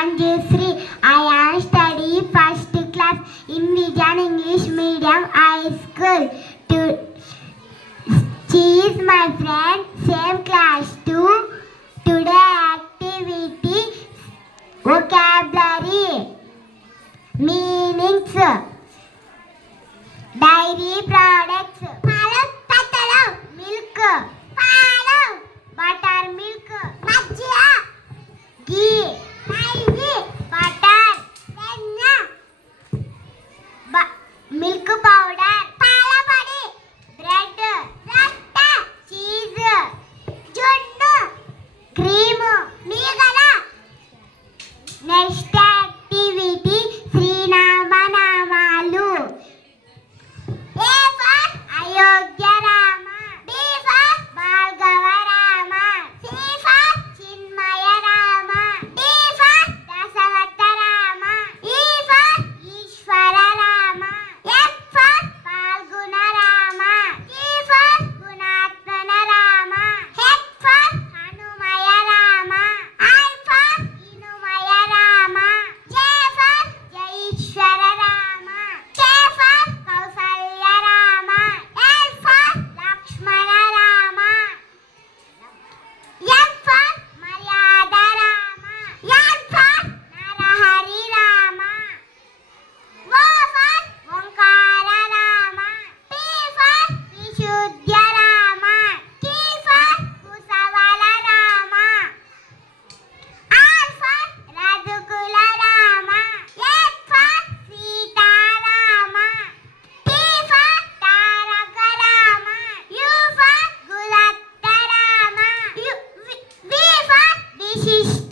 Manjusri. I am studying first class in Vijan English Medium High School. She is my friend, same class too. Today activity, vocabulary, meanings, dairy products, milk, buttermilk, ghee, butter, milk powder, bread, cheese, cream. Next activity, Srinama Namalu. A for Ayodhya Rama, B for Bhargava Rama, C for Chinmaya Rama, D for Dasavatta Rama, E for Ishvara Rama, F for Falguna Rama, G for Gunatmana Rama, H for Hanumaya Rama, I for Inumaya Rama, J for Jaishwara Rama, K for Kausalya Rama, L for Lakshmana Rama, M for Maryada Rama, N for Narahari Rama, O for Onkara Rama, P for Vishuddha Rama, Q for Kusavala Rama, R for Radhukula Rama, S for Sita Rama, T for Taraka Rama, U for Gulatta Rama, V for Vishishta